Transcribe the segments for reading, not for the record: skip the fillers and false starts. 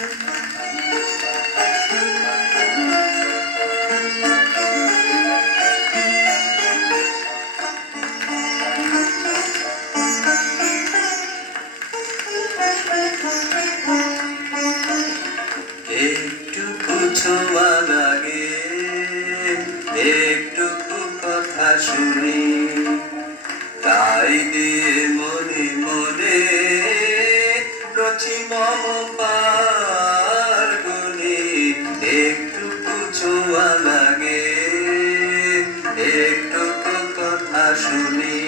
একটুকু ছোঁয়া লাগে, একটুকু কথা শুনি, তাই দিয়ে মনে মনে রচি মম পার্বণী। একটুকু ছোঁয়া লাগে, একটুকু কথা শুনি।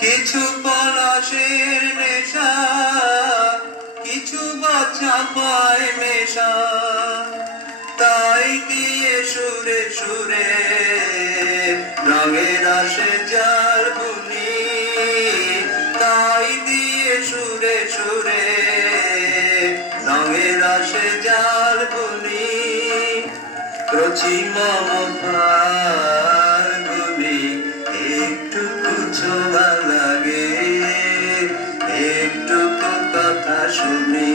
কিছু পলাশের নেশা, কিছু বাচ্চা পায় মেশা, তাই দিয়ে সুরে সুরে রঙের আসে জাল বুনি। তাই দিয়ে সুরে সুরে রঙের আসে জাল বুনি। রচি মম ফাল্গুনি, একটুকু ছোঁয়া লাগে, একটুকু কথা শুনি।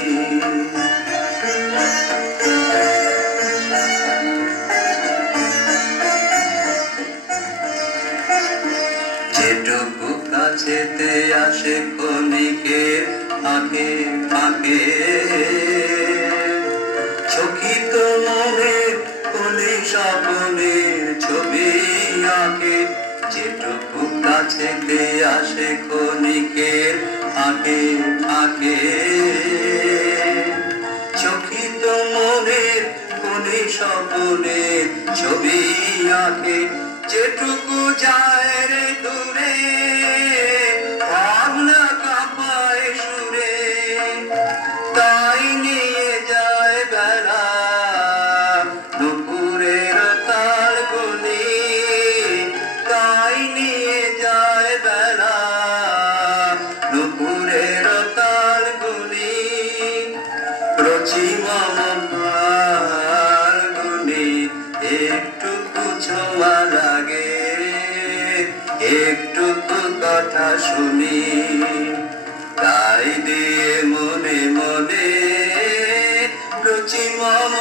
যেটুকু কাছেতে আসে ক্ষণিকের ফাঁকে ফাঁকে, চকিত মনের কোনে স্বপ্নের ছবি আঁকে। যেটুকু কাছেতে আসে ক্ষণিকের ফাঁকে ফাঁকে, চকিত মনের কোনে স্বপ্নের ছবি আঁকে। যেটুকু যায় রে দূরে, ভাবনা কাঁপায় সুরে, তাই নিয়ে যায় বেলা দুপুরের তালগুনি। তাই নিয়ে যায় বেলা দুপুরের তালগুনি। রচি মম ফাল্গুনি, একটুকু ছোঁয়া লাগে, একটুকু কথা শুনি, তাই দিয়ে মনে মনে রচি মম